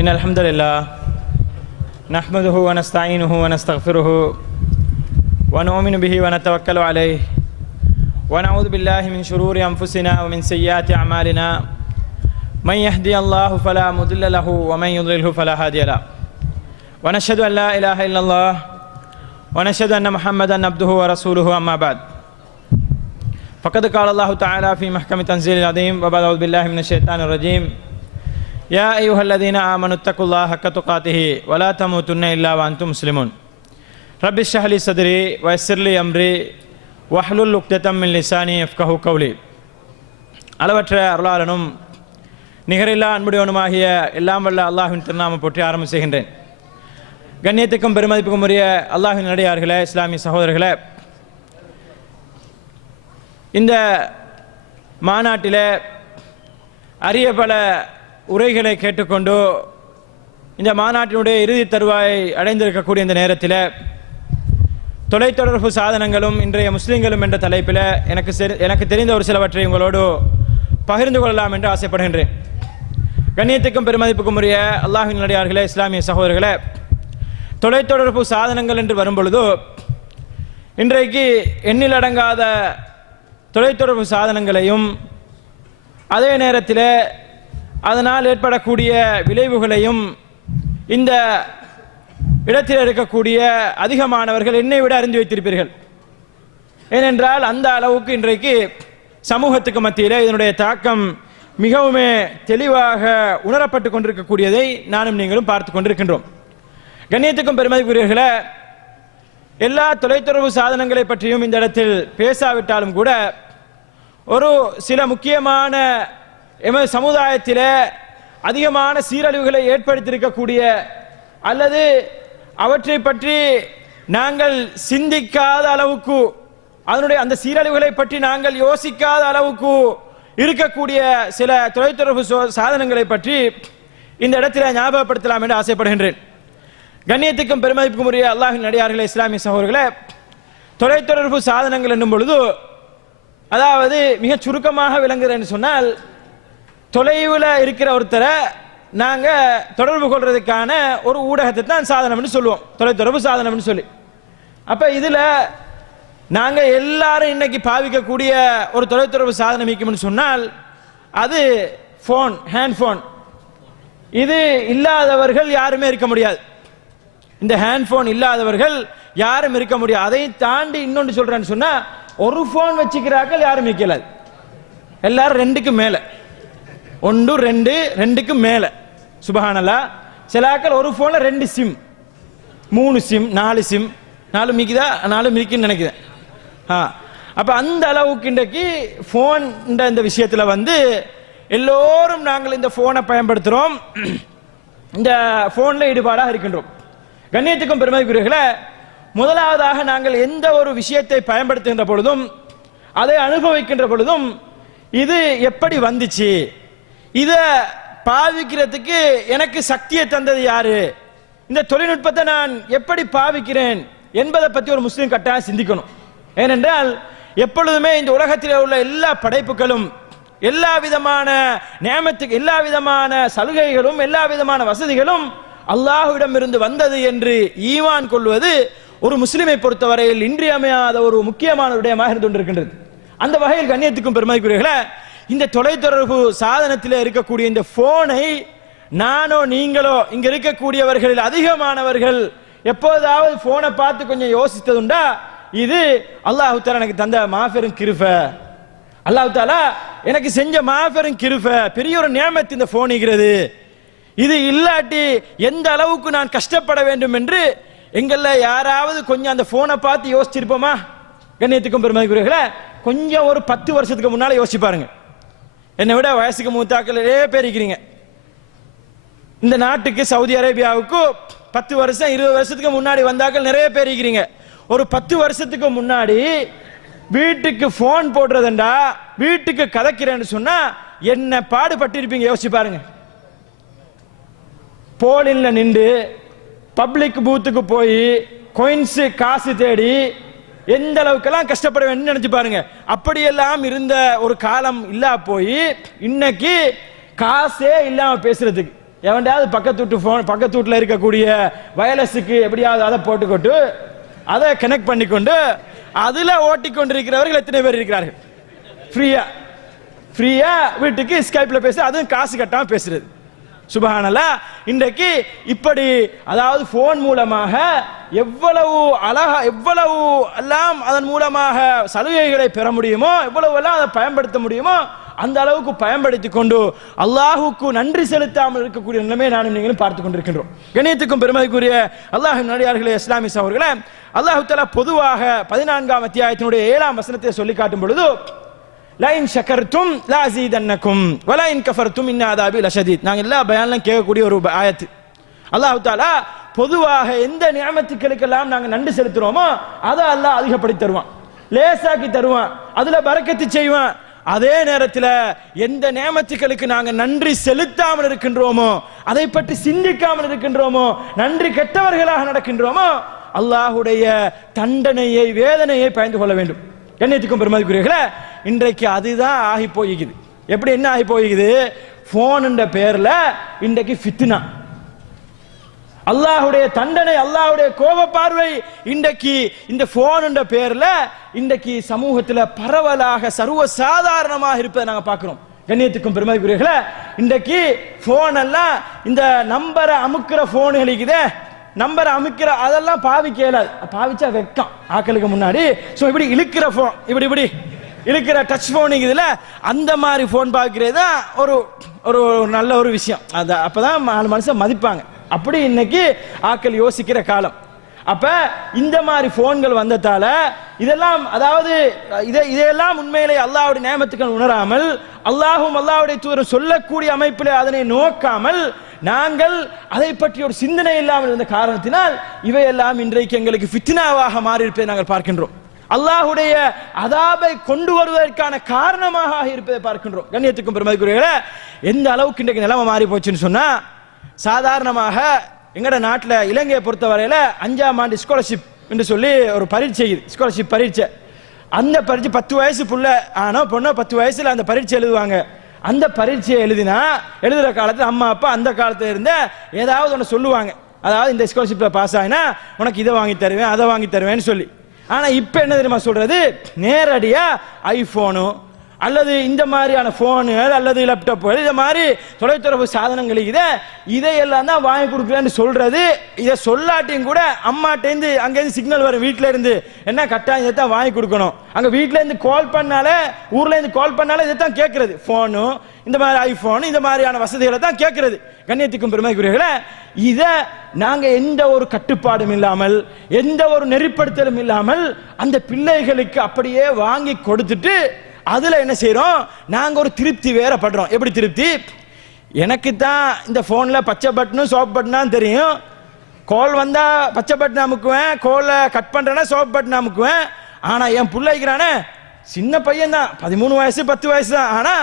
إن الحمد لله نحمده ونستعينه ونستغفره ونؤمن به ونتوكل عليه ونعوذ بالله من شرور أنفسنا ومن سيئات أعمالنا من يهدي الله فلا مضل له ومن يضلله فلا هادي له ونشهد أن لا إله إلا الله ونشهد أن محمدا عبده ورسوله أما بعد فقد قال الله تعالى في محكم تنزيل العظيم وبعد أعوذ بالله من الشيطان الرجيم يا أيها الذين آمنوا اتقوا الله حق تقاته ولا تموتن إلا وأنتم مسلمون رب اشرح لي صدري ويسر لي أمري واحلل عقدة من لساني يفقهوا قولي அளவற்ற அருளாளனும் நிகரில்லா அன்புடையவனுமாகிய எல்லாம் வல்ல அல்லாஹ்வின் திருநாமம் போற்றி ஆரம்பம் செய்கின்றேன். கண்ணியத்துக்கும் பெருமதிப்புக்கும் உரிய அல்லாஹ்வின் நடிகார்களே, இஸ்லாமிய சகோதரர்களே, இந்த மாநாட்டில் அரிய பல உரைகளை கேட்டுக்கொண்டு இந்த மாநாட்டினுடைய இறுதி தருவாயை அடைந்திருக்கக்கூடிய இந்த நேரத்தில் தொலைத்தொடர்பு சாதனங்களும் இன்றைய முஸ்லீம்களும் என்ற தலைப்பில் எனக்கு தெரிந்த ஒரு சிலவற்றை உங்களோடு பகிர்ந்து கொள்ளலாம் என்று ஆசைப்படுகின்றேன். கண்ணியத்துக்கும் பெருமதிப்புக்கும் உரிய அல்லாஹ்வின் நடிகார்களே, இஸ்லாமிய சகோதரர்களே, தொலைத்தொடர்பு சாதனங்கள் என்று வரும்பொழுது இன்றைக்கு எண்ணிலடங்காத தொலைத்தொடர்பு சாதனங்களையும் அதே நேரத்தில் அதனால் ஏற்படக்கூடிய விளைவுகளையும் இந்த இடத்தில் இருக்கக்கூடிய அதிகமானவர்கள் என்னை விட அறிந்து வைத்திருப்பீர்கள். ஏனென்றால் அந்த அளவுக்கு இன்றைக்கு சமூகத்துக்கு மத்தியில் இதனுடைய தாக்கம் மிகவும் தெளிவாக உணரப்பட்டு கொண்டிருக்கக்கூடியதை நானும் நீங்களும் பார்த்து கொண்டிருக்கின்றோம். கண்ணியத்துக்கும் பெருமதிக்குரியவர்களே, எல்லா தொலைத்தொடர்பு சாதனங்களை பற்றியும் இந்த இடத்தில் பேசாவிட்டாலும் கூட ஒரு சில முக்கியமான எமது சமுதாயத்தில் அதிகமான சீரழிவுகளை ஏற்படுத்தியிருக்கக்கூடிய அல்லது அவற்றை பற்றி நாங்கள் சிந்திக்காத அளவுக்கு அதனுடைய அந்த சீரழிவுகளை பற்றி நாங்கள் யோசிக்காத அளவுக்கு இருக்கக்கூடிய சில தொலைத்தொடர்பு சாதனங்களை பற்றி இந்த இடத்தில் ஞாபகப்படுத்தலாம் என்று ஆசைப்படுகின்றேன். கண்ணியத்துக்கும் பெருமதிப்புக்கும் உரிய அல்லாஹ்வின் நடிகார்களே, இஸ்லாமிய சகோதரர்களே, தொலைத்தொடர்பு சாதனங்கள் என்னும் பொழுது அதாவது மிக சுருக்கமாக விளங்குகிறேன்னு சொன்னால், தொலைவில் இருக்கிற ஒருத்தரை நாங்கள் தொடர்பு கொள்றதுக்கான ஒரு ஊடகத்தை தான் சாதனம்னு சொல்லுவோம், தொலைத்தொடர்பு சாதனம்னு சொல்லி. அப்போ இதில் நாங்கள் எல்லாரும் இன்னைக்கு பாவிக்கக்கூடிய ஒரு தொலைத்தொடர்பு சாதனம் இருக்கும்னு சொன்னால் அது ஃபோன், ஹேண்ட் ஃபோன். இது இல்லாதவர்கள் யாருமே இருக்க முடியாது. இந்த ஹேண்ட் ஃபோன் இல்லாதவர்கள் யாரும் இருக்க முடியாது. அதை தாண்டி இன்னொன்று சொல்றேன்னு சொன்னா, ஒரு ஃபோன் வச்சுக்கிறார்கள் யாரும் இருக்கலாது. எல்லாரும் ரெண்டுக்கு மேல, ஒன்று ரெண்டு, ரெண்டுக்கு மேல. சுபஹானல்லாஹ். சிலாக்கள் ஒரு ஃபோன்ல 2 சிம், 3 சிம், 4 சிம், 4 மிக்குதா, 4 மிக்குன்னு நினைக்கிறேன். அப்ப அந்த அளவுக்கு இன்றைக்கு ஃபோன் இந்த விஷயத்தில் எல்லோரும் நாங்கள் இந்த ஃபோனை பயன்படுத்துகிறோம், இந்த ஃபோனில் ஈடுபாடாக இருக்கின்றோம். கண்ணியத்துக்கும் பெருமதிக்குரியவர்களே, முதலாவதாக நாங்கள் எந்த ஒரு விஷயத்தை பயன்படுத்துகின்ற பொழுதும் அதை அனுபவிக்கின்ற பொழுதும் இது எப்படி வந்துச்சு, இதை பாவிக்கிறதுக்கு எனக்கு சக்தியை தந்தது யாரு, இந்த தொழில்நுட்பத்தை நான் எப்படி பாவிக்கிறேன் என்பதை பற்றி ஒரு முஸ்லீம் கட்டாயம் சிந்திக்கணும். ஏனென்றால் எப்பொழுதுமே இந்த உலகத்தில் உள்ள எல்லா படைப்புகளும் எல்லா விதமான நியமத்துக்கு எல்லா விதமான சலுகைகளும் எல்லா விதமான வசதிகளும் அல்லாஹ்விடம் இருந்து வந்தது என்று ஈமான் கொள்வது ஒரு முஸ்லிமை பொறுத்தவரையில் இன்றியமையாத ஒரு முக்கியமான விடயமாக இருந்து கொண்டிருக்கின்றது. அந்த வகையில் கண்ணியத்துக்கும் பெருமதிக்குரியவர்களே, இந்த தொலைத்தொடர்பு சாதனத்தில் இருக்கக்கூடிய இந்த போனை நானோ நீங்களோ இங்க இருக்கக்கூடியவர்களில் அதிகமானவர்கள் எப்போதாவது போனை பார்த்து கொஞ்சம் யோசித்ததுண்டா? இது அல்லாஹ் தஆலா எனக்கு தந்த மாபெரும் கிருபை, அல்லாஹ் தஆலா எனக்கு செஞ்ச மாபெரும் கிருபை, பெரிய ஒரு நியமத் இந்த போன் இருக்கிறது. இது இல்லாட்டி எந்த அளவுக்கு நான் கஷ்டப்பட வேண்டும் என்று எங்கள்ல யாராவது கொஞ்சம் அந்த போனை பார்த்து யோசிச்சிருப்போமா? கண்ணியத்துக்கும் பெருமதிக்குரியவர்களே, கொஞ்சம் ஒரு 10 வருஷத்துக்கு முன்னால யோசிச்சு பாருங்க. என்னை விட வயசுக்கு மூத்தாக்கள் நிறைய பேர் இருக்கிறீங்க. இந்த நாட்டுக்கு சவுதி அரேபியாவுக்கு 10 வருஷம் 20 வருஷத்துக்கு முன்னாடி வந்தாக்கள் நிறைய பேர் இருக்கிறீங்க. ஒரு 10 வருஷத்துக்கு முன்னாடி வீட்டுக்கு போன் போடுறதுண்டா, வீட்டுக்கு கதைக்கிறேன்னு சொன்னா என்ன பாடுபட்டு இருப்பீங்க யோசிச்சு பாருங்க. போலின்ல நின்று பப்ளிக் பூத்துக்கு போய் கோயின்ஸ் காசு தேடி எந்த அளவுக்கெல்லாம் கஷ்டப்பட வேண்டும் நினைச்சு பாருங்க. அப்படியெல்லாம் இருந்த ஒரு காலம் இல்லா போய் இன்னைக்கு காசே இல்லாம பேசுறதுக்கு எவன்டாவது பக்கத்து வீட்டில் இருக்கக்கூடிய வயலஸுக்கு எப்படியாவது அதை போட்டுக்கொண்டு அதை கனெக்ட் பண்ணிக்கொண்டு அதில் ஓட்டிக்கொண்டிருக்கிறவர்கள் எத்தனை பேர் இருக்கிறார்கள்? ஃப்ரீயா வீட்டுக்கு ஸ்கைப்பில் பேச, அதுவும் காசு கட்டாமல் பேசுறது. சுபஹானல்லாஹ். இன்றைக்கு இப்படி அதாவது போன் மூலமாக எவ்வளவு அழகா எவ்வளவு எல்லாம் அதன் மூலமாக சலுகைகளை பெற முடியுமோ, எவ்வளவு எல்லாம் அதை பயன்படுத்த முடியுமோ அந்த அளவுக்கு பயன்படுத்தி கொண்டு அல்லாஹுக்கு நன்றி செலுத்தாமல் இருக்கக்கூடிய நிலைமை நானும் நீங்களும் பார்த்து கொண்டிருக்கின்றோம். கண்ணியத்துக்கும் பெருமதிக்குரிய அல்லாஹ்வின் நல்லடியார்களே, இஸ்லாமிய சகோதரர்களே, அல்லாஹ் தஆலா பொதுவாக 14ஆம் அத்தியாயத்தினுடைய 7ஆம் வசனத்தை சொல்லி காட்டும் பொழுது லைன் ஷக்கர்தும் லஅஸீதன்னகும் வலைன் கஃபர்தும் இன் அஸாபி லஷதீத். நாங்க எல்லா பயான்லாம் கேட்கக்கூடிய ஒரு ஆயத்து. அல்லாஹ் தஆலா பொதுவாக எந்த நியமத்துக்களுக்கெல்லாம் நாங்க நன்றி செலுத்துறோமோ அதை அல்லாஹ் அதிகப்படுத்தி தருவான், லேசாக்கி தருவான், அதுல பரக்கத்து செய்வான். அதே நேரத்தில் எந்த நியமத்துக்களுக்கு நாங்க நன்றி செலுத்தாமல் இருக்கின்றோமோ, அதை பற்றி சிந்திக்காமல் இருக்கின்றோமோ, நன்றி கெட்டவர்களாக நடக்கின்றோமோ, அல்லாஹ்வுடைய தண்டனையை வேதனையை பயந்து கொள்ள வேண்டும். கண்ணியத்துக்கும் பெருமதிக்குரியவர்களே, இன்றைக்கு அதுதான் ஆகி போய்க்குது. எப்படி என்ன ஆகி போய்க்குது? போன் என்ற பெயர்ல இன்றைக்கு ஃபித்னா, அல்லாஹ்வுடைய தண்டனை, அல்லாஹ்வுடைய கோப பார்வை இன்றைக்கு இந்த போன் என்ற பெயர்ல இன்றைக்கு சமூகத்தில் பரவலாக சர்வ சாதாரணமாக இருப்பதை நாங்கள் பார்க்கிறோம். கண்ணியத்துக்கும் பெருமதிக்குரியவர்களே, இன்றைக்கு போன் எல்லாம் இந்த நம்பரை அமுக்கிற போன்கள் இருக்குதே, நம்பரை அமுக்கிற அதெல்லாம் பாவிக்க இயலாது. பாவிச்சா வெக்கம் ஆக்களுக்கு முன்னாடி. ஸோ இப்படி இழுக்கிற போன், இப்படி இழுக்கிற டச் போன் இதுல அந்த மாதிரி போன் பாவிக்கிறது தான் ஒரு ஒரு நல்ல ஒரு விஷயம். அது அப்பதான் மனுஷன் மதிப்பாங்க. அப்படி இன்னைக்கு ஆக்கள் யோசிக்கிற காலம். அப்ப இந்த மாதிரி போன்கள் வந்ததால இதெல்லாம் அதாவது இதையெல்லாம் உண்மையிலே அல்லாஹ்வுடைய நியமத்துக்கள் உணராமல், அல்லாஹும் அல்லாஹ்வுடைய தூதரும் சொல்லக்கூடிய அமைப்பிலே அதனை நோக்காமல் நாங்கள் அதை பற்றி ஒரு சிந்தனை இல்லாமல் இருந்த காரணத்தினால் இவையெல்லாம் இன்றைக்கு எங்களுக்கு ஃபித்னாவாக மாறி இருப்பதை நாங்கள் பார்க்கின்றோம். அல்லாஹ்வுடைய அதாபை கொண்டு வருவதற்கான காரணமாக இருப்பதை பார்க்கின்றோம். கண்ணியத்துக்கும் பெருமதிக்குரியவர்களே, எந்த அளவுக்கு இன்றைக்கு நிலைமை மாறி போச்சுன்னு சொன்னா, சாதாரணமாக எங்கட நாட்டில் இலங்கையை பொறுத்தவரையில் 5ஆம் ஆண்டு ஸ்காலர்ஷிப் என்று சொல்லி ஒரு பரீட்சை, ஸ்காலர்ஷிப் பரீட்சை. அந்த பரீட்சை 10 வயசு புள்ள ஆனோ பொண்ணோ 10 வயசுல அந்த பரீட்சை எழுதுவாங்க. அந்த பரீட்சையை எழுதுற காலத்தில் அம்மா அப்பா அந்த காலத்தில் இருந்த ஏதாவது ஒன்று சொல்லுவாங்க. அதாவது இந்த ஸ்காலர்ஷிப்பில் பாஸ் ஆகினா உனக்கு இதை வாங்கி தருவேன், அதை வாங்கி தருவேன்னு சொல்லி. ஆனால் இப்போ என்ன தெரியுமா சொல்றது? நேரடியாக ஐஃபோனு அல்லது இந்த மாதிரியான போனுகள் அல்லது லேப்டாப்புகள், இந்த மாதிரி தொலைத்தொடர்பு சாதனங்கள் இதையெல்லாம் தான் வாங்கி கொடுக்குறேன்னு சொல்றது. இதை சொல்லாட்டியும் கூட அம்மாட்டேருந்து அங்கேருந்து சிக்னல் வரும், வீட்டில இருந்து என்ன கட்டாயம் இதை தான் வாங்கி கொடுக்கணும். அங்கே வீட்டில இருந்து கால் பண்ணாலே, ஊர்ல இருந்து கால் பண்ணாலே இதை தான் கேட்கறது. போனு இந்த மாதிரி ஐபோன் இந்த மாதிரியான வசதிகளை தான் கேட்கறது. கண்ணியத்துக்கும் பெருமைக்குரியவர்களே, இதை நாங்க எந்த ஒரு கட்டுப்பாடும் இல்லாமல் எந்த ஒரு நெறிப்படுத்தலும் இல்லாமல் அந்த பிள்ளைகளுக்கு அப்படியே வாங்கி கொடுத்துட்டு அதுல என்ன செய்யறோம்? நாங்க ஒரு திருப்தி வேற படுறோம். எப்படி திருப்தி? எனக்கு தான் இந்த போன்ல பச்சை பட்டனும் சோப் பட்டனும் தெரியும். கால் வந்தா பச்சை பட்டன் அமுக்குவேன், காலை கட் பண்றேன்னா சோப் பட்டன் அமுக்குவேன். ஆனா என் பிள்ளைக்கிறானே சின்ன பையன் தான், 13 வயசு 10 வயசு தான். ஆனா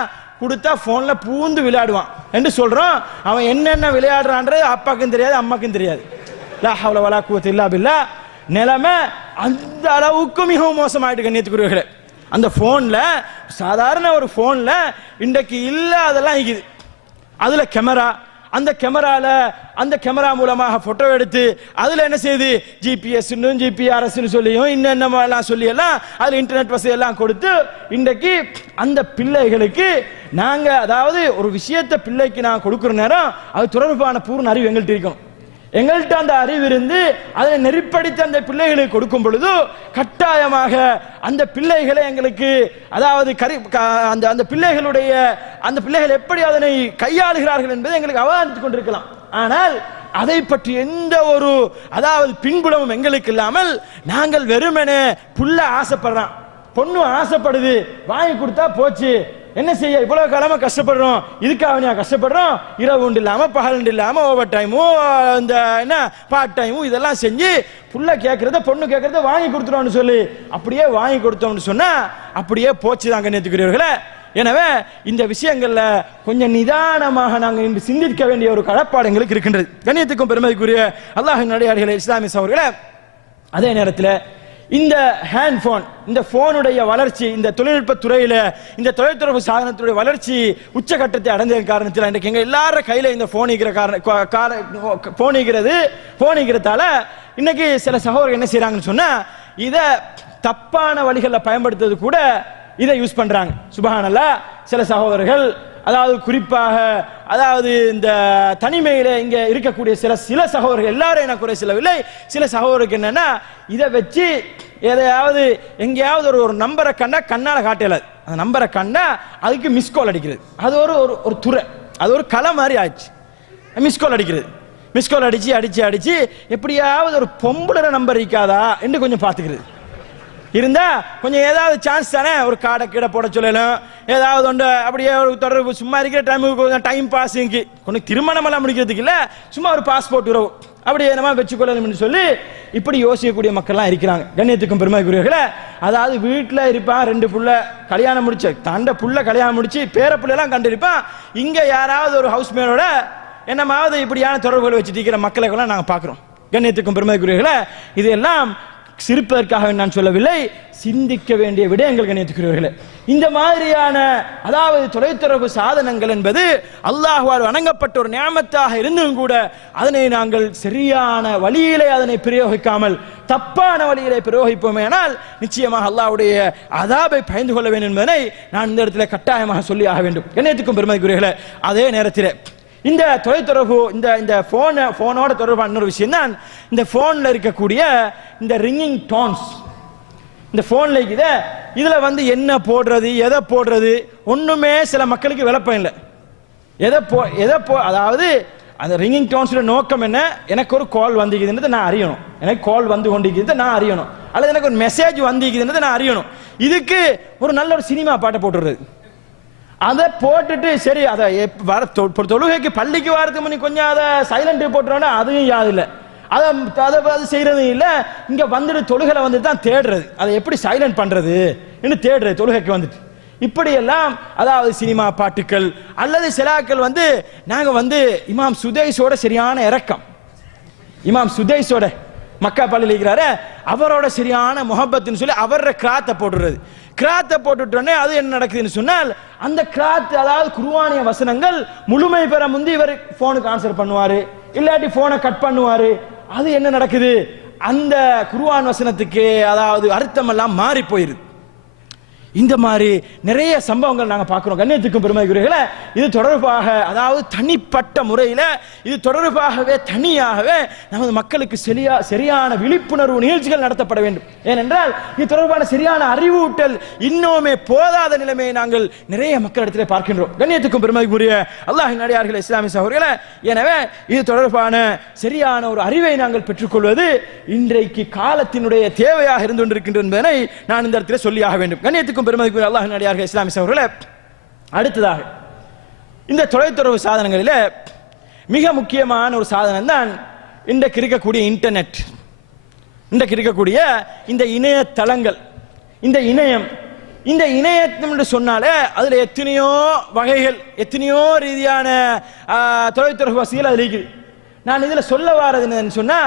கொடுத்தா போன்ல பூந்து விளையாடுவான் என்று சொல்றோம். அவன் என்னென்ன விளையாடுறான்றது அப்பாக்கும் தெரியாது அம்மாக்கும் தெரியாது. லா ஹவ்ல வலா குவத்த இல்லா பில்லாஹ். நிலைமை அந்த அளவுக்கு மிகவும் மோசமாயிட்டு கண்ணியத்துக்குரியவர்களே. அந்த போன்ல, சாதாரண ஒரு போன்ல இன்றைக்கு இல்ல அதெல்லாம் இருக்குது. அதுல கேமரா, அந்த கேமரா மூலமாக போட்டோ எடுத்து அதுல என்ன செய்யுது? ஜிபிஎஸ் ஜிபிஆர்எஸ் சொல்லியும் இன்னெல்லாம் சொல்லி எல்லாம் அதுல இன்டர்நெட் வசதி எல்லாம் கொடுத்து இன்றைக்கு அந்த பிள்ளைகளுக்கு நாங்க அதாவது ஒரு விஷயத்தை பிள்ளைக்கு நான் கொடுக்குற நேரம் அது தொடர்பான பூர்ண அறிவு எங்கள்கிட்ட இருக்கும். எங்கள்கிட்ட அந்த அறிவு இருந்து அதை நெறிப்படுத்தி அந்த பிள்ளைகளுக்கு கொடுக்கும் பொழுது கட்டாயமாக அந்த பிள்ளைகளை எங்களுக்கு அதாவது அந்த பிள்ளைகள் எப்படி அதனை கையாளுகிறார்கள் என்பதை எங்களுக்கு அவதானித்துக் கொண்டிருக்கலாம். ஆனால் அதை பற்றி எந்த ஒரு அதாவது பின்புலமும் எங்களுக்கு இல்லாமல் நாங்கள் வெறுமனே புள்ள ஆசைப்படுறான், பொண்ணு ஆசைப்படுது, வாங்கி கொடுத்தா போச்சு, என்ன செய்ய இவ்வளவு காலமா கஷ்டப்படுறோம், இதுக்காக கஷ்டப்படுறோம், இரவு உண்டு இல்லாம பகல் உண்டு இல்லாம ஓவர் டைமும் இந்த என்ன பார்ட் டைமும் இதெல்லாம் செஞ்சு புள்ள கேட்கறத பொண்ணு கேட்கறத வாங்கி கொடுத்துருவோம்னு சொல்லி அப்படியே வாங்கி கொடுத்தோம்னு சொன்னா அப்படியே போச்சுதான் கண்ணியத்துக்குரியவர்களே. எனவே இந்த விஷயங்கள்ல கொஞ்சம் நிதானமாக நாங்கள் இன்று சிந்திக்க வேண்டிய ஒரு கடப்பாடு எங்களுக்கு இருக்கின்றது. கண்ணியத்துக்கும் பெருமதிக்குரிய அல்லாஹ்வின் நல்லடியார்களே, இஸ்லாமிய சகோதரர்களே, அதே நேரத்தில் இந்த ஹேண்ட் போன், இந்த போனுடைய வளர்ச்சி, இந்த தொழில்நுட்ப துறையில இந்த தொலைத்தொடர்பு சாதனத்துடைய வளர்ச்சி உச்சகட்டத்தை அடைந்த காரணத்தில் இன்றைக்கு எங்க எல்லாரும் கையில இந்த போனிக்கிறதால இன்னைக்கு சில சகோதரர்கள் என்ன செய்யறாங்கன்னு சொன்னா இத தப்பான வழிகளில் பயன்படுத்துறது கூட இதை யூஸ் பண்றாங்க. சுப்ஹானல்லாஹ். சில சகோதரர்கள் அதாவது குறிப்பாக அதாவது இந்த தனிமையில இங்க இருக்கக்கூடிய சில சகோதரர்கள், எல்லாரும் எனக்கு குறை சொல்லவில்லை, சில சகோதரருக்கு என்னன்னா இதை வச்சு எதையாவது எங்கேயாவது ஒரு நம்பரை கண்ணால காட்டல, அந்த நம்பரை கண்டா அதுக்கு மிஸ்கால் அடிக்கிறது. அது ஒரு துறை, அது ஒரு கலை மாதிரி ஆயிடுச்சு. மிஸ்கால் அடிக்கிறது, மிஸ்கால் அடிச்சு எப்படியாவது ஒரு பொம்பளை நம்பர் இருக்காதா என்று கொஞ்சம் பார்த்துக்கிறது. இருந்தா கொஞ்சம் ஏதாவது சான்ஸ் தானே, ஒரு காடை கீழே போட சொல்லலாம், ஏதாவது ஒன்று அப்படியே ஒரு தொடர்பு, சும்மா இருக்கிற டைம் பாஸுக்கு கொஞ்சம் திருமணம் எல்லாம் முடிக்கிறதுக்கு இல்லை, சும்மா ஒரு பாஸ்போர்ட் உறவு அப்படி என்னமா வச்சுக்கொள்ளணும்னு சொல்லி இப்படி யோசிக்கக்கூடிய மக்கள்லாம் இருக்கிறாங்க. கண்ணியத்துக்கும் பெருமைக்குரியவர்களே, அதாவது வீட்டில் இருப்பான், 2 புள்ள கல்யாணம் முடிச்சு, தண்டை புள்ள கல்யாணம் முடிச்சு பேர பிள்ளைலாம் கண்டிருப்பான், இங்க யாராவது ஒரு ஹவுஸ் மேனோட என்னமாவது இப்படியான தொடர்புகளை வச்சுட்டு இருக்கிற மக்களுக்கெல்லாம் நாங்கள் பார்க்குறோம். கண்ணியத்துக்கும் பெருமைக்குரியவர்களே, இதெல்லாம் சிரிப்பதற்காக நான் சொல்லவில்லை, சிந்திக்க வேண்டிய விடயங்கள். கண்ணியத்துக்குரியவர்களே, இந்த மாதிரியான அதாவது தொலைத்தொடர்பு சாதனங்கள் என்பது அல்லாஹ்வால் வணங்கப்பட்ட ஒரு நியாமத்தாக இருந்தும் கூட அதனை நாங்கள் சரியான வழியிலே அதனை பிரயோகிக்காமல் தப்பான வழியிலே பிரயோகிப்போமேனால் நிச்சயமாக அல்லாஹ்வுடைய அதாபை பயந்து கொள்ள வேண்டும் என்பதனை நான் இந்த இடத்துல கட்டாயமாக சொல்லி ஆக வேண்டும். கண்ணியத்துக்கும் பெருமைக்குரியவர்களே, அதே நேரத்தில் இந்த தொலைத்தொடர்பு இந்த போனோட தொடர்பான இன்னொரு விஷயம் தான் இந்த போன்ல இருக்கக்கூடிய இந்த ரிங்கிங் டோன்ஸ். இந்த போன்ல இதுல வந்து என்ன போடுறது எதை போடுறது ஒண்ணுமே சில மக்களுக்கு விளப்பம் இல்லை. அதாவது அந்த ரிங்கிங் டோன்ஸ்ல நோக்கம் என்ன, எனக்கு ஒரு கால் வந்திருக்குதுன்றது நான் அறியணும், எனக்கு கால் வந்து கொண்டிருக்கிறது நான் அறியணும், அல்லது எனக்கு ஒரு மெசேஜ் வந்திருக்குதுன்றது நான் அறியணும். இதுக்கு ஒரு நல்ல ஒரு சினிமா பாட்டை போட்டுறது, அதை போட்டுட்டு சரி அதை வர தொழுகைக்கு பள்ளிக்கு வரதுக்கு முன்னாடி கொஞ்சம் அதை சைலண்ட் போட்டுறோன்னா அதுவும் யாது இல்லை, அதை செய்யறதும் இல்லை. இங்க வந்துட்டு தொழுகையில வந்துட்டு தான் தேடுறது, அதை எப்படி சைலண்ட் பண்றது என்று தேடுறது தொழுகைக்கு வந்துட்டு. இப்படியெல்லாம் அதாவது சினிமா பாட்டுக்கள் அல்லது சிலாக்கள் வந்து நாங்க வந்து இமாம் சுதைஸோட சரியான இறக்கம், இமாம் சுதைஸோட மக்கா பள்ளியில் இருக்கிறாரு, அவரோட சரியான முஹப்பத்துன்னு சொல்லி அவரோட கிராத்தை போட்டுறது. கிராத்தை போட்டுட்டோன்னே அது என்ன நடக்குதுன்னு சொன்னால் அந்த கிராத் அதாவது குர்ஆனிய வசனங்கள் முழுமை பெற முந்தி இவர் போனுக்கு ஆன்சர் பண்ணுவாரு, இல்லாட்டி போனை கட் பண்ணுவாரு. அது என்ன நடக்குது, அந்த குர்ஆன் வசனத்துக்கு அதாவது அர்த்தம் எல்லாம் மாறி போயிருது. இந்த மாதிரி நிறைய சம்பவங்கள் நாங்கள் பார்க்கிறோம். கண்ணியத்துக்கும் பெருமைக்குரியவர்களே, இது தொடர்பாக அதாவது தனிப்பட்ட முறையில் இது தொடர்பாகவே தனியாகவே நமது மக்களுக்கு சரியான விழிப்புணர்வு நிகழ்ச்சிகள் நடத்தப்பட வேண்டும். ஏனென்றால் இது தொடர்பான சரியான அறிவூட்டல் இன்னுமே போதாத நிலைமையை நாங்கள் நிறைய மக்களிடத்திலே பார்க்கின்றோம். கண்ணியத்துக்கும் பெருமைக்குரிய அல்லாஹ்வின் அடியார்களே, இஸ்லாமிய சகோதரர்களே, எனவே இது தொடர்பான சரியான ஒரு அறிவை நாங்கள் பெற்றுக்கொள்வது இன்றைக்கு காலத்தினுடைய தேவையாக இருந்து கொண்டிருக்கின்றது என்பதனை நான் இந்த இடத்திலே சொல்லியாக வேண்டும். கண்ணியத்துக்கும் பெருமதிக்குரிய அல்லாஹ்வின் அடியார்களே, இஸ்லாமிய சகோதரர்களே, அடுத்ததாக இந்த தொலைத்தொடர்பு சாதனங்களில் மிக முக்கியமான ஒரு சாதனம் தான் இன்றைக்கு இருக்கக்கூடிய இன்டர்நெட். இன்றைக்கு இருக்கக்கூடிய இந்த இணையதளங்கள், இந்த இணையம், இந்த இணையத்தம் என்று சொன்னாலே அதுல எத்தனையோ வகைகள், எத்தனையோ ரீதியான தொலைத்தொடர்பு வசதிகள் அதில் இருக்குது. நான் இதில் சொல்ல வாரது என்னன்னு சொன்னா,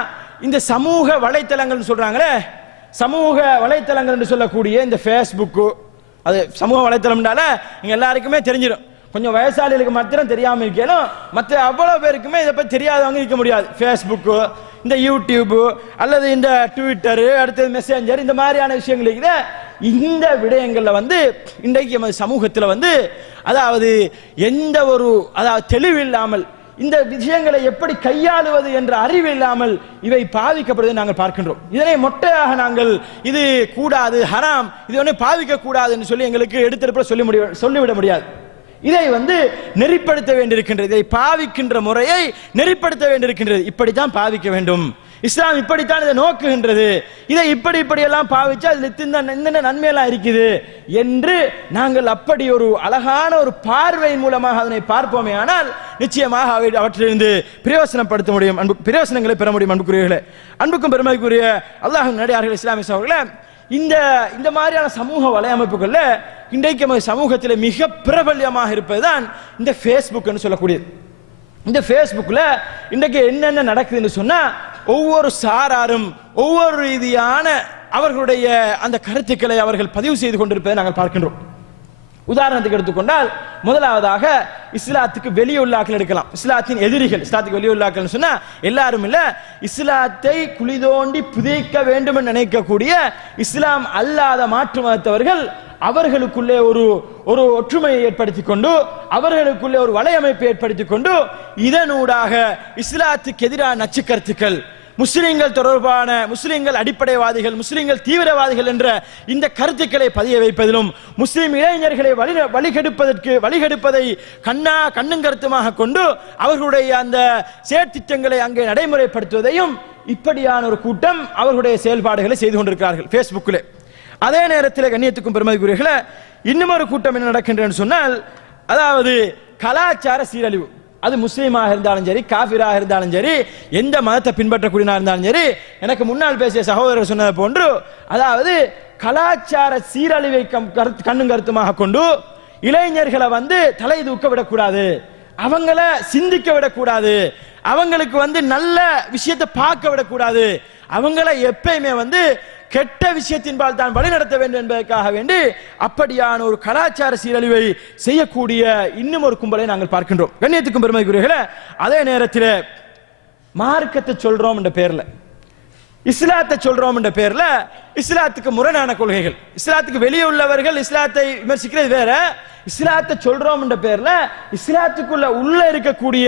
இந்த சமூக வலைத்தளங்கள் சொல்றாங்களே, சமூக வலைத்தளங்கள் என்று சொல்லக்கூடிய இந்த ஃபேஸ்புக்கு, அது சமூக வலைத்தளம்னால இங்க எல்லாருக்குமே தெரிஞ்சிடும். கொஞ்சம் வயசாளிகளுக்கு மாத்திரம் தெரியாமல் இருக்கணும், மற்ற அவ்வளவு பேருக்குமே இதை பற்றி தெரியாதவங்க இருக்க முடியாது. ஃபேஸ்புக்கு, இந்த யூடியூப் அல்லது இந்த ட்விட்டரு, அடுத்தது மெசேஞ்சர், இந்த மாதிரியான விஷயங்கள் இருக்குது. இந்த விடயங்கள்ல வந்து இன்றைக்கு நமது சமூகத்தில் வந்து அதாவது எந்த ஒரு அதாவது தெளிவில்லாமல் இந்த விஷயங்களை எப்படி கையாளுவது என்ற அறிவு இல்லாமல் இவை பாதிக்கப்படுவதை நாங்கள் பார்க்கின்றோம். இதனை மொட்டையாக நாங்கள் இது கூடாது, ஹராம், இது ஒன்று பாதிக்க கூடாது என்று சொல்லி எங்களுக்கு எடுத்திருப்ப சொல்லிவிட முடியாது. இதை வந்து நெறிப்படுத்த வேண்டியிருக்கின்றது, இதை பாவிக்கின்ற முறையை நெறிப்படுத்த வேண்டியிருக்கின்றது. இப்படித்தான் பாவிக்க வேண்டும், இஸ்லாம் இப்படித்தான் இதை நோக்குகின்றது, இதை இப்படியெல்லாம் பாவிச்சா இந்த நன்மையெல்லாம் இருக்குது என்று நாங்கள் அப்படி ஒரு அழகான ஒரு பார்வையின் மூலமாக அதனை பார்ப்போமே ஆனால் நிச்சயமாக அவற்றிலிருந்து பிரயோசனப்படுத்த முடியும், பிரயோசனங்களை பெற முடியும். அன்புக்குரியவர்களே, அன்புக்கும் பெருமைக்குரிய அல்லாஹ்வின் அடியார்களே, இஸ்லாமிய சகோதரர்களே, இந்த மாதிரியான சமூக வலையமைப்புகள்ல இன்றைக்கு சமூகத்தில் மிக பிரபல்யமாக இருப்பதுதான் இந்த ஃபேஸ்புக் என்று சொல்லக்கூடியது. இந்த ஃபேஸ்புக்ல இன்றைக்கு என்னென்ன நடக்குதுன்னு சொன்னா, ஒவ்வொரு சாராரும் ஒவ்வொரு ரீதியான அவர்களுடைய அந்த கருத்துக்களை அவர்கள் பதிவு செய்து கொண்டிருப்பதை நாங்கள் பார்க்கின்றோம். உதாரணத்துக்கு எடுத்துக்கொண்டால், முதலாவதாக இஸ்லாத்துக்கு வெளியுள்ளாக்கள் எடுக்கலாம். இஸ்லாத்தின் எதிரிகள், இஸ்லாத்துக்கு வெளியுள்ளாக்கள் சொன்னா எல்லாரும் இல்ல, இஸ்லாத்தை குளிதோண்டி புதைக்க வேண்டும் என்று நினைக்கக்கூடிய இஸ்லாம் அல்லாத மாற்று மதத்தவர்கள் அவர்களுக்குள்ளே ஒரு ஒற்றுமையை ஏற்படுத்திக் கொண்டு, அவர்களுக்குள்ளே ஒரு வலையமைப்பை ஏற்படுத்திக் கொண்டு, இதனூடாக இஸ்லாத்துக்கு எதிரான நச்சு கருத்துக்கள், முஸ்லிம்கள் தொடர்பான, முஸ்லிம்கள் அடிப்படைவாதிகள், முஸ்லிம்கள் தீவிரவாதிகள் என்ற இந்த கருத்துக்களை பதிய வைப்பதிலும், முஸ்லிம் இளைஞர்களை வழிகெடுப்பதை கண்ணும் கருத்துமாக கொண்டு அவர்களுடைய அந்த செயற்திட்டங்களை அங்கே நடைமுறைப்படுத்துவதையும் இப்படியான ஒரு கூட்டம் அவர்களுடைய செயல்பாடுகளை செய்து கொண்டிருக்கிறார்கள் பேஸ்புக்கில். அதே நேரத்தில் கண்ணியத்துக்கும் பெருமதிக்குரியவர்களே, இன்னும் ஒரு கூட்டம் என்ன நடக்கின்றன்னு சொன்னால், அதாவது கலாச்சார சீரழிவு. அது முஸ்லீமாக இருந்தாலும் சரி, காஃபிராக இருந்தாலும் சரி, எந்த மதத்தை பின்பற்றக்கூடியனா இருந்தாலும் சரி, எனக்கு முன்னால் பேசிய சகோதரர் சொன்னது போன்று, அதாவது கலாச்சார சீரழிவை கண்ணும் கருத்துமாக கொண்டு இளைஞர்களை தலை தூக்க விடக்கூடாது, அவங்கள சிந்திக்க விடக்கூடாது, அவங்களுக்கு நல்ல விஷயத்தை பார்க்க விடக்கூடாது, அவங்கள எப்பயுமே கெட்ட விஷயத்தின்பால் தான் வழிநடத்த வேண்டும் என்பதற்காக வேண்டி அப்படியான ஒரு கலாச்சார சீரழிவை செய்யக்கூடிய இன்னும் ஒரு கும்பலை நாங்கள் பார்க்கின்றோம். கண்ணியத்துக்கும் பெருமதிக்குரியவர்களே, அதே நேரத்தில் மார்க்கத்தை சொல்றோம் என்ற பேர்ல, இஸ்லாத்தை சொல்றோம் என்ற பேர்ல, இஸ்லாத்துக்கு முரணான கொள்கைகள், இஸ்லாத்துக்கு வெளியே உள்ளவர்கள் இஸ்லாத்தை விமர்சிக்கிறது வேற, இஸ்லாத்தை சொல்றோம் என்ற பேர்ல இஸ்லாத்துக்குள்ள உள்ள இருக்கக்கூடிய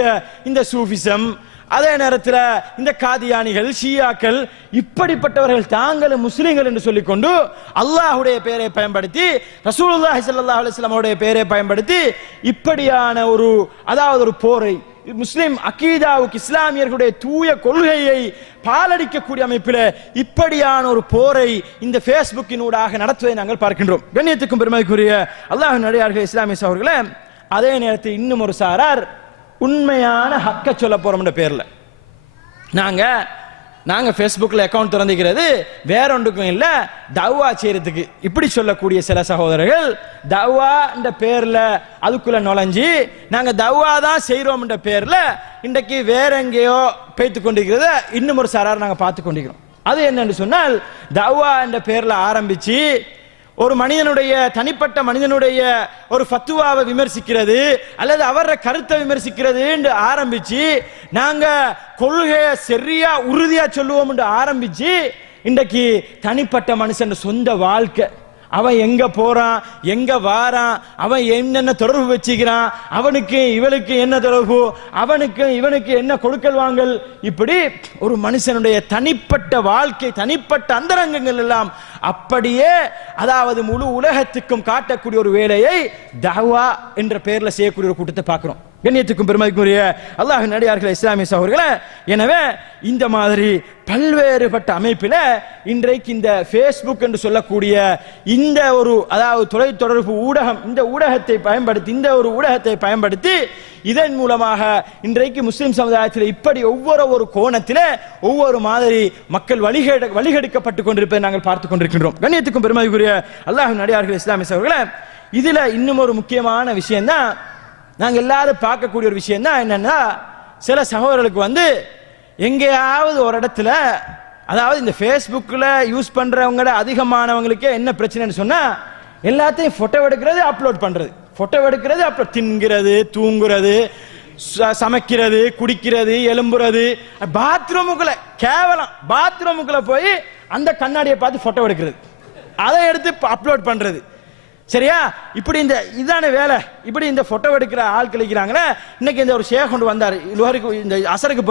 இந்த சூஃபிசம், அதே நேரத்தில் இந்த காதியானிகள், ஷியாக்கள், இப்படிப்பட்டவர்கள் தாங்களும் முஸ்லிம்கள் என்று சொல்லிக்கொண்டு அல்லாஹ்வுடைய பெயரை பயன்படுத்தி, ரசூலுல்லாஹி ஸல்லல்லாஹு அலைஹி வஸல்லம் உடைய பெயரை பயன்படுத்தி இப்படியான ஒரு போரை, முஸ்லிம் அகீதாவுக்கு, இஸ்லாமியர்களுடைய தூய கொள்கையை பாலடிக்கக்கூடிய அமைப்பில் இப்படியான ஒரு போரை இந்த பேஸ்புக்கினூடாக நடத்துவதை நாங்கள் பார்க்கின்றோம். கண்ணியத்துக்கும் பெருமதிக்குரிய அல்லாஹ்வின் அடியார்களே, இஸ்லாமிய சகோதரர்களே, அதே நேரத்தில் இன்னும் ஒரு சாரார் உண்மையான ஹக்க சொல்ல போறோம் பேர்ல நாங்க பேஸ்புக்ல அக்கவுண்ட் திறந்துக்கிறது வேற ஒன்றுக்கும் இல்ல, தவ்வா செய்யறதுக்கு. இப்படி சொல்லக்கூடிய சில சகோதரர்கள் தவ்வா என்ற பேர்ல அதுக்குள்ள நுழைஞ்சி நாங்க தவ்வா தான் செய்யறோம் என்ற பேர்ல இன்றைக்கு வேற எங்கேயோ பேய்த்து கொண்டிருக்கிறத இன்னும் ஒரு சாரார் நாங்க பார்த்து கொண்டிருக்கிறோம். அது என்னன்னு சொன்னால், தவ்வா என்ற பேர்ல ஆரம்பிச்சு ஒரு மனிதனுடைய, தனிப்பட்ட மனிதனுடைய ஒரு ஃபத்துவாவை விமர்சிக்கிறது அல்லது அவர கருத்தை விமர்சிக்கிறது என்று ஆரம்பிச்சு, நாங்க கொள்கையை சரியா உறுதியா சொல்லுவோம் என்று ஆரம்பிச்சு, இன்றைக்கு தனிப்பட்ட மனுஷன் சொந்த வாழ்க்கை, அவன் எங்க போறான், எங்க வாரான், அவன் என்னென்ன தொடர்பு வச்சுக்கிறான், அவனுக்கு இவளுக்கு என்ன தொடர்பு, அவனுக்கு இவனுக்கு என்ன கொடுக்கல் வாங்கல், இப்படி ஒரு மனுஷனுடைய தனிப்பட்ட வாழ்க்கை, தனிப்பட்ட அந்தரங்கங்கள் எல்லாம் அப்படியே, அதாவது முழு உலகத்துக்கும் காட்டக்கூடிய ஒரு வேலையை தஅவா என்ற பெயர்ல செய்யக்கூடிய ஒரு கூட்டத்தை பார்க்கிறோம். கண்ணியத்துக்கும் பெருமதிக்குரிய அல்லாஹ்வின் அடியார்களே, இஸ்லாமிய சகோதரர்களே, எனவே இந்த மாதிரி பல்வேறுபட்ட அமைப்பில் இன்றைக்கு இந்த ஃபேஸ்புக் என்று சொல்லக்கூடிய இந்த தொலைத்தொடர்பு ஊடகம், இந்த ஊடகத்தை பயன்படுத்தி இதன் மூலமாக இன்றைக்கு முஸ்லிம் சமுதாயத்தில் இப்படி ஒவ்வொரு கோணத்தில் ஒவ்வொரு மாதிரி மக்கள் வழிகெடுக்கப்பட்டு கொண்டிருப்பதை நாங்கள் பார்த்துக் கொண்டிருக்கின்றோம். கண்ணியத்துக்கும் பெருமதிக்குரிய அல்லாஹ்வின் அடியார்களே, இஸ்லாமிய சகோதரர்களே, இதுல இன்னும் ஒரு முக்கியமான விஷயம் தான், நாங்கள் எல்லாரும் பார்க்கக்கூடிய ஒரு விஷயம் தான் என்னன்னா, சில சகோதரர்களுக்கு எங்கேயாவது ஒரு இடத்துல, அதாவது இந்த ஃபேஸ்புக்கில் யூஸ் பண்ணுறவங்க அதிகமானவங்களுக்கே என்ன பிரச்சனைன்னு சொன்னால், எல்லாத்தையும் ஃபோட்டோ எடுக்கிறது, அப்லோட் பண்ணுறது, ஃபோட்டோ எடுக்கிறது, அப்புறம் தின்கிறது, தூங்குறது, சமைக்கிறது, குடிக்கிறது, எலும்புறது, பாத்ரூமுக்குள்ள போய் அந்த கண்ணாடியை பார்த்து ஃபோட்டோ எடுக்கிறது, அதை எடுத்து அப்லோட் பண்ணுறது. சரியா? இப்படி இதான வேலை. இப்படி இந்த போட்டோ எடுக்கிற ஆள் கழிக்கிறாங்களே. இன்னைக்கு இந்த ஒரு ஷேக் கொண்டு வந்தார், இந்த அசருக்கு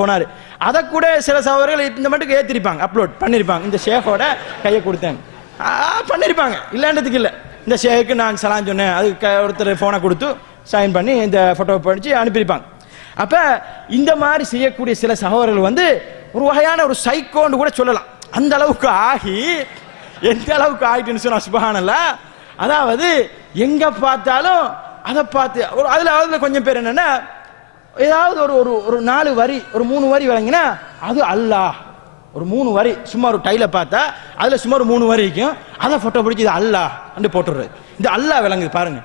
போனார். அதை கூட சில சகோதரர்கள் இந்த மட்டும் ஏற்றிருப்பாங்க, அப்லோட் பண்ணியிருப்பாங்க. இந்த ஷேக்கோட கையை கொடுத்தேன் பண்ணியிருப்பாங்க, இல்லைன்றதுக்கு இல்லை. இந்த ஷேக்கு நான் சலான் சொன்னேன், அதுக்கு ஒருத்தர் ஃபோனை கொடுத்து சைன் பண்ணி இந்த ஃபோட்டோவை படித்து அனுப்பியிருப்பாங்க. அப்போ இந்த மாதிரி செய்யக்கூடிய சில சகோதரர்கள் ஒரு வகையான ஒரு சைக்கோன்னு கூட சொல்லலாம். அந்த அளவுக்கு ஆகி, எந்த அளவுக்கு ஆகிட்டுன்னு சொன்னா சுபஹானல்லாஹ், அதாவது எங்க பார்த்தாலும் அதை பார்த்து அதுல கொஞ்சம் பேர் என்னன்னா, ஏதாவது ஒரு 4 வரி, ஒரு 3 வரி வழங்கினா அது அல்லாஹ், ஒரு 3 வரி சும்மா ஒரு டைல பார்த்தா அதுல சும்மா ஒரு 3 வரி இருக்கும், அதை போட்டோ பிடிச்சி இது அல்லாஹ் என்று போட்டுடுறது. இந்த அல்லாஹ் விளங்குது பாருங்க.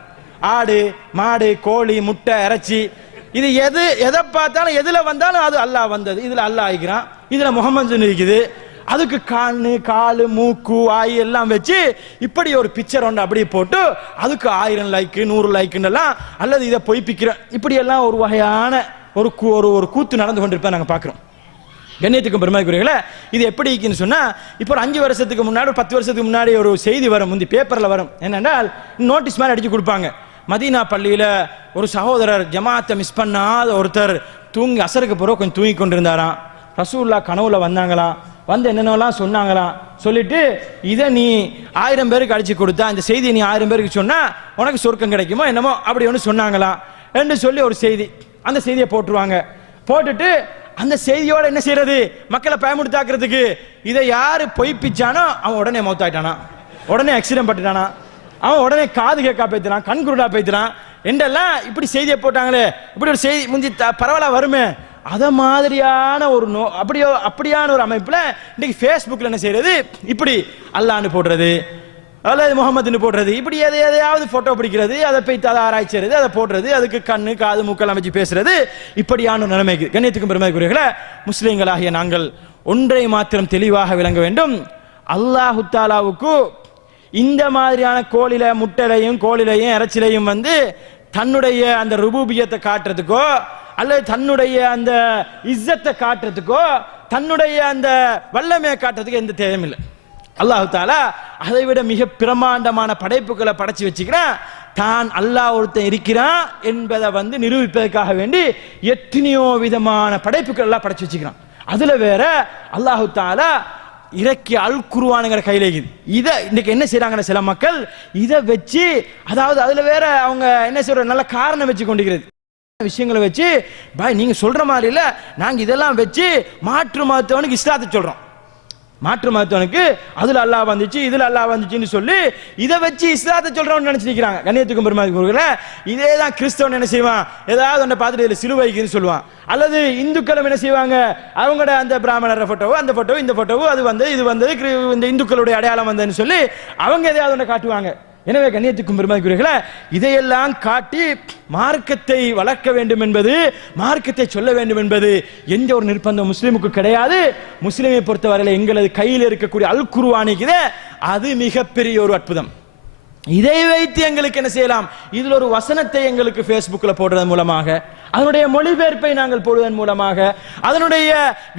ஆடு, மாடு, கோழி, முட்டை, இறைச்சி, இது எதை பார்த்தாலும் எதுல வந்தாலும் அது அல்லாஹ் வந்தது, இதுல அல்லாஹ் ஆகிக்கிறான், இதுல முகமது இருக்குது, அதுக்கு கண்ணு காலு மூக்கு வாய் எல்லாம் வச்சு இப்படி ஒரு பிக்சர் ஒன்று அப்படியே போட்டு அதுக்கு 1000 லைக் 100 லைக்குன்னு எல்லாம், அல்லது இதை பொய்ப்பிக்கிற இப்படி எல்லாம் ஒரு வகையான ஒரு கூத்து நடந்து கொண்டிருப்பேன் நாங்கள் பார்க்குறோம். கண்ணியத்துக்கும் பெருமதிக்குரியவர்களே, இது எப்படி இருக்குன்னு சொன்னா, இப்போ ஒரு 5 வருஷத்துக்கு முன்னாடி, ஒரு 10 வருஷத்துக்கு முன்னாடி ஒரு செய்தி வரும், முந்தி பேப்பர்ல வரும். என்னென்றால் நோட்டீஸ் மாதிரி அடிச்சு கொடுப்பாங்க. மதீனா பள்ளியில ஒரு சகோதரர் ஜமாத்தை மிஸ் பண்ணாத ஒருத்தர் தூங்கி அசருக்கு பிறகு கொஞ்சம் தூங்கி கொண்டிருந்தாராம். ரசூலுல்லாஹ் கனவுல வந்தாங்களாம், வந்து என்னென்னலாம் சொன்னாங்களாம். சொல்லிட்டு இதை நீ 1000 பேருக்கு அடிச்சு கொடுத்தா, இந்த செய்தியை நீ 1000 பேருக்கு சொன்னா உனக்கு சொர்க்கம் கிடைக்குமோ என்னமோ அப்படி ஒன்று சொன்னாங்களாம் என்று சொல்லி ஒரு செய்தி. அந்த செய்தியை போட்டுருவாங்க. போட்டுட்டு அந்த செய்தியோட என்ன செய்யறது, மக்களை பயமுடுத்தாக்குறதுக்கு, இதை யாரு பொய்ப்பிச்சானோ அவன் உடனே மௌத்தாயிட்டானா, உடனே ஆக்சிடென்ட் பட்டுட்டானா, அவன் உடனே காது கேட்கா போய்த்தான், கண் குருடா போய்த்தான் என்றெல்லாம் இப்படி செய்தியை போட்டாங்களே. இப்படி ஒரு செய்தி முந்தி பரவாயில்ல வருமே, அத மாதிரியான ஒரு அப்படியான ஒரு அமைப்புல இன்னைக்கு ஃபேஸ்புக்ல என்ன செய்யறது, இப்படி அல்லாஹ்னு போடுறது அல்லது முகமதுன்னு போடுறது, இப்படி எதையாவது போட்டோ பிடிக்கிறது, அதை போய் அதை ஆராய்ச்சிறது, அதை போடுறது, அதுக்கு கண்ணு காது மூக்கெல்லாம் வச்சு பேசுறது, இப்படியான நிலைமைக்கு. கண்ணியத்துக்கும் பெருமைக்குரியவர்களே, முஸ்லீம்களாகிய நாங்கள் ஒன்றை மாத்திரம் தெளிவாக விளங்க வேண்டும். அல்லாஹு தஆலாவுக்கு இந்த மாதிரியான கோழில முட்டையிலையும் கோழிலையும் இறைச்சிலையும் வந்து தன்னுடைய அந்த ருபூபியத்தை காட்டுறதுக்கோ அல்லது தன்னுடைய அந்த இஸ்ஸத்தை காட்டுறதுக்கோ தன்னுடைய அந்த வல்லமையை காட்டுறதுக்கு எந்த தேவையும் இல்லை. அல்லாஹு தஆலா அதை விட மிக பிரமாண்டமான படைப்புகளை படைச்சு வச்சுக்கிறான். தான் அல்லாஹ் ஒருத்தன் இருக்கிறான் என்பதை வந்து நிரூபிப்பதற்காக வேண்டி எத்தனையோ விதமான படைப்புகள் எல்லாம் படைச்சு வச்சுக்கிறான். அதுல வேற அல்லாஹு தஆலா இறக்கி அல் குர்ஆனுங்கிற கையில இருக்குது. இதை இன்னைக்கு என்ன செய்யறாங்க சில மக்கள், இதை வச்சு அதாவது அதுல வேற அவங்க என்ன செய்யற நல்ல காரணம் வச்சு கொண்டிருக்கிறது விஷயங்களை வச்சு, பாய் நீங்க சொல்ற மாதிரி இல்ல, நாங்க இதெல்லாம் வச்சு மாற்று மதத்தவனுக்கு இஸ்லாத்தை சொல்றோம், மாற்று மதத்தவனுக்கு அதுல அல்லாஹ் வந்துச்சு இதுல அல்லாஹ் வந்துச்சுன்னு சொல்லி இதை வச்சு இஸ்லாத்தை சொல்றவன்னு நினைச்சிருக்கிறாங்க. கண்ணியத்துக்கும் பெருமதிக்குரியவர்களே, இதே தான் கிறிஸ்தவன் என்ன செய்வான், ஏதாவது ஒன்றை பார்த்துட்டு இதுல சிலுவைக்குன்னு சொல்லுவான். அல்லது இந்துக்களும் என்ன செய்வாங்க, அவங்களோட அந்த பிராமணர் போட்டோவோ அந்த போட்டோவோ இந்த போட்டோவோ அது வந்து இது வந்தது இந்த இந்துக்களுடைய அடையாளம் வந்ததுன்னு சொல்லி அவங்க எதையாவது ஒன்றை காட்டுவாங்க. எனவே கண்ணியத்துக்கும் பெருமதிக்குரியவர்களே, இதையெல்லாம் காட்டி மார்க்கத்தை வளர்க்க வேண்டும் என்பது, மார்க்கத்தை சொல்ல வேண்டும் என்பது எந்த ஒரு நிர்பந்தம் முஸ்லிமுக்கு கிடையாது. முஸ்லிமை பொறுத்தவரையில் எங்களது கையில் இருக்கக்கூடிய அல் குர்ஆனுக்கு அது மிகப்பெரிய ஒரு அற்புதம். இதை வைத்து எங்களுக்கு என்ன செய்யலாம், இதில் ஒரு வசனத்தை எங்களுக்கு ஃபேஸ்புக்கில் போடுறதன் மூலமாக, அதனுடைய மொழிபெயர்ப்பை நாங்கள் போடுவதன் மூலமாக, அதனுடைய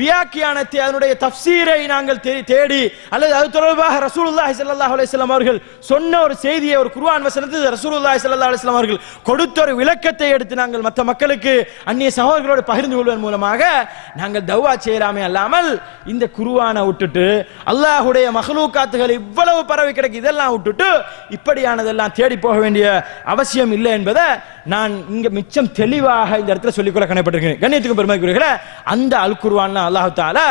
வியாக்கியானத்தை அதனுடைய தஃப்சீரை நாங்கள் தேடி அல்லது அது தொடர்பாக ரசூலுல்லாஹி ஸல்லல்லாஹு அலைஹி வஸல்லம் அவர்கள் சொன்ன ஒரு செய்தியை, ஒரு குர்ஆன் வசனத்தை ரசூலுல்லாஹி ஸல்லல்லாஹு அலைஹி வஸல்லம் அவர்கள் கொடுத்த ஒரு விளக்கத்தை எடுத்து நாங்கள் மற்ற மக்களுக்கு அந்நிய சகோதரர்களோடு பகிர்ந்து கொள்வதன் மூலமாக நாங்கள் தௌவா செய்யலாமே அல்லாமல் இந்த குர்ஆனை விட்டுட்டு அல்லாஹ்வுடைய மக்லூக்காத்துகள் இவ்வளவு பரவி கிடக்கு இதெல்லாம் விட்டுட்டு இப்படியானதெல்லாம் தேடி போக வேண்டிய அவசியம் இல்லை என்பதை நான் இங்க மிச்சம் தெளிவாக இந்த இடத்துல சொல்லிக்கொள்ள கணப்பட்டிருக்கிறேன். கண்ணியத்துக்கும் பெருமைக்குரியவர்களே, அந்த அல் குர்ஆன் அல்லாஹ் தஆலா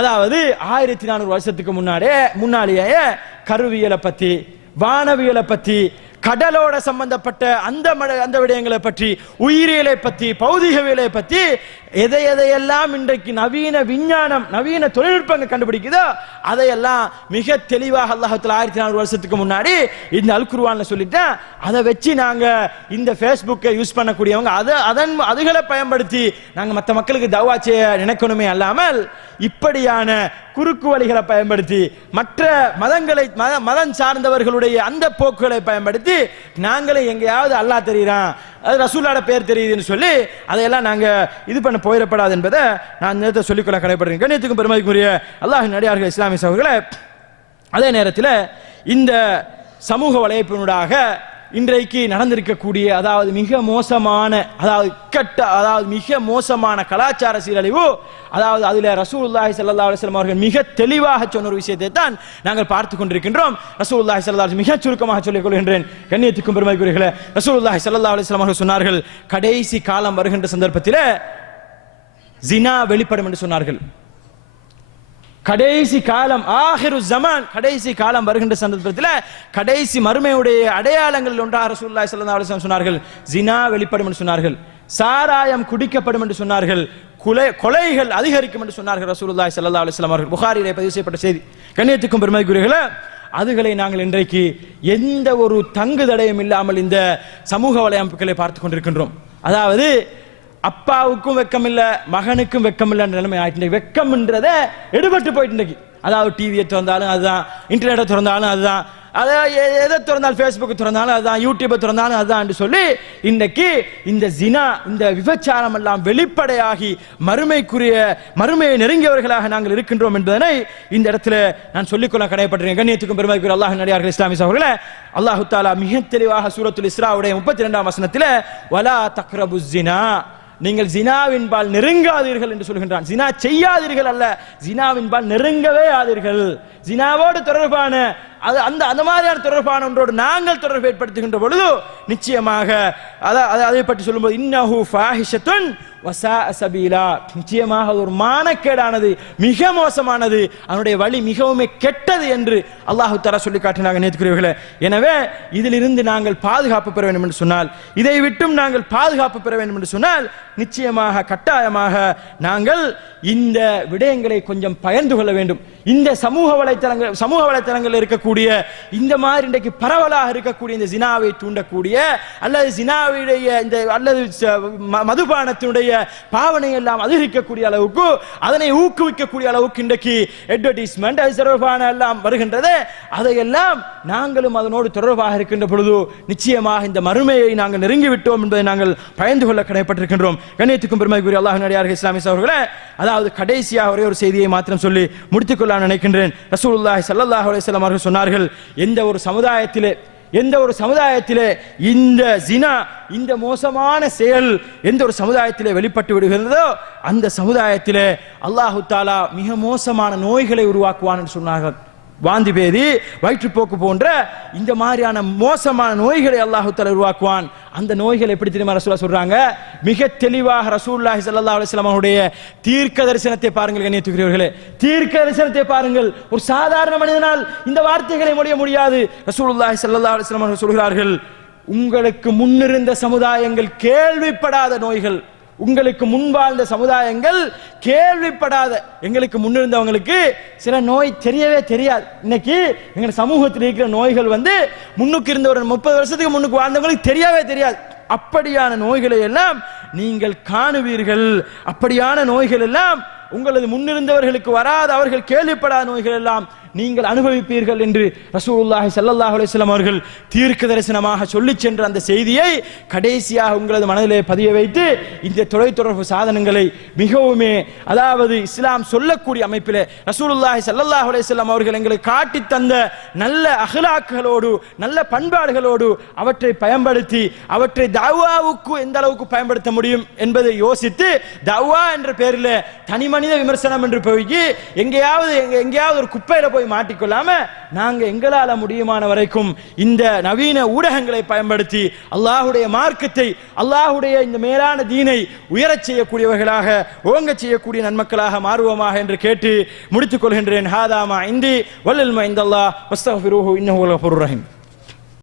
அதாவது 1400 வருஷத்துக்கு முன்னாலேயே கருவியலை பத்தி, வானவியலை பத்தி, கடலோட சம்பந்தப்பட்ட அந்த விடயங்களை பற்றி, உயிரியலை பற்றி, பௌதிகவியலை பற்றி எதையெல்லாம் இன்றைக்கு நவீன விஞ்ஞானம் நவீன தொழில்நுட்பங்கள் கண்டுபிடிக்குதோ அதையெல்லாம் மிக தெளிவாக அல்லாஹ் தஆலா 1400 வருஷத்துக்கு முன்னாடி இந்த அல் குர்ஆன்ல சொல்லிட்டேன். அதை வச்சு நாங்க இந்த ஃபேஸ்புக்கை யூஸ் பண்ணக்கூடியவங்க அதுகளை பயன்படுத்தி நாங்க மற்ற மக்களுக்கு தௌவா செய்ய நினைக்கணுமே அல்லாமல் இப்படியான குறுக்கு வழிகளை பயன்படுத்தி மற்ற மதம் சார்ந்தவர்களுடைய அந்த போக்குகளை பயன்படுத்தி நாங்களே எங்கேயாவது அல்லாஹ் தெரியுறான், அது ரசூலோட பேர் தெரியுதுன்னு சொல்லி அதையெல்லாம் நாங்க இது பண்ண போயிடப்படாது என்பதை நான் நேரத்தை சொல்லிக்கொள்ள கடைப்படுறேன். கண்ணியத்துக்கும் பெருமதிக்குரிய அல்லாஹ்வின் அடியார்கள் இஸ்லாமிய சகோதரர்களே, அதே நேரத்தில் இந்த சமூக வலைப்பினூடாக இன்றைக்கு நடந்திருக்கக்கூடிய அதாவது மிக மோசமான மிக மோசமான கலாச்சார சீரழிவு, அதாவது அதில் ரசூலுல்லாஹி ஸல்லல்லாஹு அலைஹி வஸல்லம் அவர்கள் மிக தெளிவாக சொன்ன ஒரு விஷயத்தை தான் நாங்கள் பார்த்து கொண்டிருக்கின்றோம். ரசூலுல்லாஹி ஸல்லல்லாஹு அலைஹி வஸல்லம் மிக சுருக்கமாக சொல்லிக் கொள்கின்றேன். கண்ணியத்துக்கும் பெருமைக்குரியவர்களே, ரசூலுல்லாஹி ஸல்லல்லாஹு அலைஹி வஸல்லம் அவர்கள் சொன்னார்கள், கடைசி காலம் வருகின்ற சந்தர்ப்பத்தில் ஜினா வெளிப்படும் என்று சொன்னார்கள். கடைசி காலம் ஆகிரு ஜமான், கடைசி காலம் வருகின்ற சந்தர்ப்பத்தில் கடைசி மறுமையுடைய அடையாளங்கள் ஒன்றாக ரசூலுல்லாஹி ஸல்லல்லாஹு அலைஹி வஸல்லம் சொன்னார்கள். ஜினா வெளிப்படும் என்று சொன்னார்கள், சாராயம் குடிக்கப்படும் என்று சொன்னார்கள், கொலைகள் அதிகரிக்கும் என்று சொன்னார்கள் ரசூலுல்லாஹி ஸல்லல்லாஹு அலைஹி வஸல்லம் அவர்கள். புகாரிலே பதிவு செய்யப்பட்ட செய்தி. கண்ணியத்துக்கும் பெருமதிக்குரியவர்களே, அதுகளை நாங்கள் இன்றைக்கு எந்த ஒரு தங்கு தடையும் இல்லாமல் இந்த சமூக வலையமைப்புகளை பார்த்து கொண்டிருக்கின்றோம். அதாவது அப்பாவுக்கும் வெக்கம் இல்ல, மகனுக்கும் வெக்கம் இல்ல நிலைமை ஆயிட்டு, வெக்கம்ன்றத எடுபட்டு போயிட்டு அதாவது டிவியை திறந்தாலும் அதுதான், இன்டர்நெட்டை திறந்தாலும் அதுதான், அதாவது எதை திறந்தாலும் ஃபேஸ்புக் திறந்தாலும் அதுதான், யூடியூப்பை திறந்தாலும் அதுதான் என்று சொல்லி இன்னைக்கு இந்த ஜினா, இந்த விபச்சாரம் எல்லாம் வெளிப்படையாகி மறுமையை நெருங்கியவர்களாக நாங்கள் இருக்கின்றோம் என்பதனை இந்த இடத்துல நான் சொல்லிக்கொள்ள கடமைப்பட்டிருக்கேன். கண்ணியத்துக்கும் பெருமைக்குரிய அல்லாஹ்வின் அடியார்களே, இஸ்லாமிய சகோதரர்களே, அல்லாஹ் தஆலா மிக தெளிவாக சூரத்துல் இஸ்ராவுடைய 32ஆம் வசனத்தில் வலா தக்ரபுஸ் ஜினா, நீங்கள் ஜினாவின் பால் நெருங்காதீர்கள் என்று சொல்கின்றான். ஜினா செய்யாதீர்கள் அல்ல, ஜினாவின் பால் நெருங்கவே ஆதீர்கள். ஜினாவோடு தொடர்பான அந்த மாதிரியான தொடர்பான ஒன்றோடு நாங்கள் தொடர்பு ஏற்படுத்துகின்ற பொழுது நிச்சயமாக அதை பற்றி சொல்லும்போது இன்னஹு ஃபாஹிஷத்துன் வஸாஅ சபீலா, நிச்சயமாக ஒரு மானக்கேடானது, மிக மோசமானது, அதனுடைய வழி மிகவும் கெட்டது என்று அல்லாஹ் தஆலா சொல்லி காட்டினாங்க. நேத்துக்குரியவர்களே, எனவே இதிலிருந்து நாங்கள் பாதுகாப்பு பெற வேண்டும் என்று சொன்னால், இதை விட்டும் நாங்கள் பாதுகாப்பு பெற வேண்டும் என்று சொன்னால் நிச்சயமாக கட்டாயமாக நாங்கள் இந்த விடயங்களை கொஞ்சம் பயந்து கொள்ள வேண்டும். இந்த சமூக வலைத்தளங்கள் இருக்கக்கூடிய இந்த மாதிரி இன்றைக்கு பரவலாக இருக்கக்கூடிய இந்த ஜினாவை தூண்டக்கூடிய அல்லது ஜினாவுடைய இந்த அல்லது மதுபானத்தினுடைய பாவனை எல்லாம் அதிகரிக்கக்கூடிய அளவுக்கு, அதனை ஊக்குவிக்கக்கூடிய அளவுக்கு இன்றைக்கு அட்வர்டைஸ்மெண்ட் அது தொடர்பான எல்லாம் வருகின்றது. அதையெல்லாம் நாங்களும் அதனோடு தொடர்பாக இருக்கின்ற பொழுது நிச்சயமாக இந்த மறுமையை நாங்கள் நெருங்கிவிட்டோம் என்பதை நாங்கள் பயந்து கொள்ள கடமைப்பட்டிருக்கின்றோம். கண்ணியத்துக்கும் பெருமைக்குரிய அல்லாஹ்வின் அடியார்களே, இஸ்லாமிய சகோதரர்களே, அதாவது கடைசியாக ஒரே ஒரு செய்தியை மாத்திரம் சொல்லி முடித்துக்கொள்ள நினைக்கின்றேன். ரசூலுல்லாஹி ஸல்லல்லாஹு அலைஹி வஸல்லம் அவர்கள் சொன்னார்கள், எந்த ஒரு சமுதாயத்திலே இந்த ஜினா, இந்த மோசமான செயல் எந்த ஒரு சமுதாயத்திலே வெளிப்பட்டு விடுகிறதோ அந்த சமுதாயத்திலே அல்லாஹ் தஆலா மிக மோசமான நோய்களை உருவாக்குவான் என்று சொன்னார்கள். வாந்தி பேதி, வயிற்றுப்போக்கு போன்ற இந்த மாதிரியான மோசமான நோய்களை அல்லாஹ் தஆலா உருவாக்குவான். அந்த நோய்கள் எப்படி தெரியுமா ரசூலுல்லாஹ் சொல்றாங்க? மிக தெளிவாக ரசூலுல்லாஹி ஸல்லல்லாஹு அலைஹி வஸல்லம் அவருடைய தீர்க்க தரிசனத்தை பாருங்கள். கண்ணியத்துக்குரியவர்களே, தீர்க்க தரிசனத்தை பாருங்கள். ஒரு சாதாரண மனிதனால் இந்த வார்த்தைகளை மொழிய முடியாது. ரசூலுல்லாஹி ஸல்லல்லாஹு அலைஹி வஸல்லம் அவர்கள் சொல்கிறார்கள், உங்களுக்கு முன்னிருந்த சமுதாயங்கள் கேள்விப்படாத நோய்கள், உங்களுக்கு முன்வாழ்ந்த சமுதாயங்கள் கேள்விப்படாத, எங்களுக்கு முன்னிருந்தவங்களுக்கு சில நோய் தெரியவே தெரியாது. இன்னைக்கு எங்க சமூகத்தில் இருக்கிற நோய்கள் முன்னுக்கு இருந்த ஒரு 30 வருஷத்துக்கு முன்னுக்கு வாழ்ந்தவங்களுக்கு தெரியவே தெரியாது. அப்படியான நோய்களை எல்லாம் நீங்கள் காணுவீர்கள். அப்படியான நோய்கள் எல்லாம் உங்களது முன்னிருந்தவர்களுக்கு வராத, அவர்கள் கேள்விப்படாத நோய்கள் எல்லாம் நீங்கள் அனுபவிப்பீர்கள் என்று ரசூலுல்லாஹி ஸல்லல்லாஹு அலைஹி வஸல்லம் அவர்கள் தீர்க்க தரிசனமாக சொல்லி சென்ற அந்த செய்தியை கடைசியாக உங்களது மனதிலே பதிய வைத்து இந்த தொலைத்தொடர்பு சாதனங்களை மிகவும், அதாவது இஸ்லாம் சொல்லக்கூடிய அமைப்பிலே ரசூலுல்லாஹி ஸல்லல்லாஹு அலைஹி வஸல்லம் அவர்கள் எங்களுக்கு காட்டி தந்த நல்ல அஹ்லாக்குகளோடு, நல்ல பண்பாடுகளோடு அவற்றை பயன்படுத்தி அவற்றை தஅவாவுக்கு எந்த அளவுக்கு பயன்படுத்த முடியும் என்பதை யோசித்து, தஅவா என்ற பெயரில் தனி மனித விமர்சனம் என்று போய் எங்கேயாவது ஒரு குப்பையில போய் மாட்டிக்கொள்ளாம நாங்க எங்களால முடியுமான வரைக்கும் இந்த நவீன ஊடகங்களை பயன்படுத்தி அல்லாஹ்வுடைய மார்க்கத்தை, அல்லாஹ்வுடைய இந்த மேலான தீனை உயரச் செய்யக்கூடியவர்களாக, ஓங்க செய்யக்கூடிய நன்மக்களாக மாறுவோமாக என்று கேட்டு முடித்துக் கொள்கின்றேன். ஹாதா மா இந்தி வல் இல்மு இந்தல்லாஹ் வஸ்தக்ஃபிருஹு இன்னஹு வல் கஃபூருர் ரஹீம்.